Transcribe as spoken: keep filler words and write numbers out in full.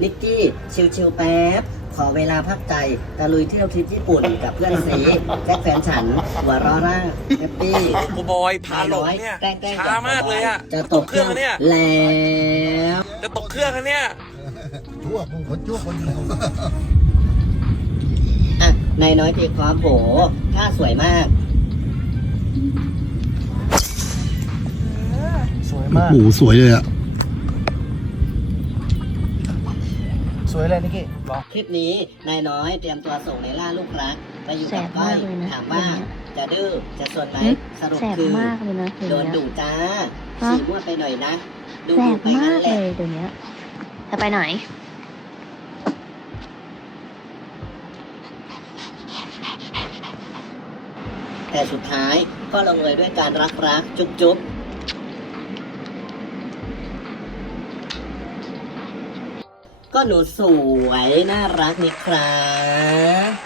นิกกี้ชิวๆแป๊บขอเวลาพักใจตะลุยเที่ยวทริปญี่ปุ่นกับเพื่อนสีแจ็คแฟนฉัน หัวเร้อร่าแฮปปี้กูบอยพาหลงเนี่ยแกล้งแกล้งช้ามากเลยอะจะตกเครื่องแล้วเนี่ยแล้วจะตกเครื่องแล้วเนี่ยชั่วกูคนชั่วคนเดียวอ่ะนายน้อยตีความโผท่าสวยมากสวยโอ้มากโหสวยเลยอ่ะสวยเลยนิกกี้บอกคลิปนี้นายน้อยเตรียมตัวส่งในล่าลูกรักไปอยู่แสกับบ ก้อมาย กเลยนะถามว่าจะดื้อจะสนไหมสรุปแสบคือมากเลยนะเดี๋ยวโดนนี้ดุจ้าฮะฉี่มั่วไปหน่อยนะ ดูแสดูบไปมานั่นกแหเลละยเดี๋ยวนี้จะไปไหนแต่สุดท้ายก็ลงเอยด้วยการรักรักจุ๊บจุ๊บก็หนูสวย น่ารักนี่ครับ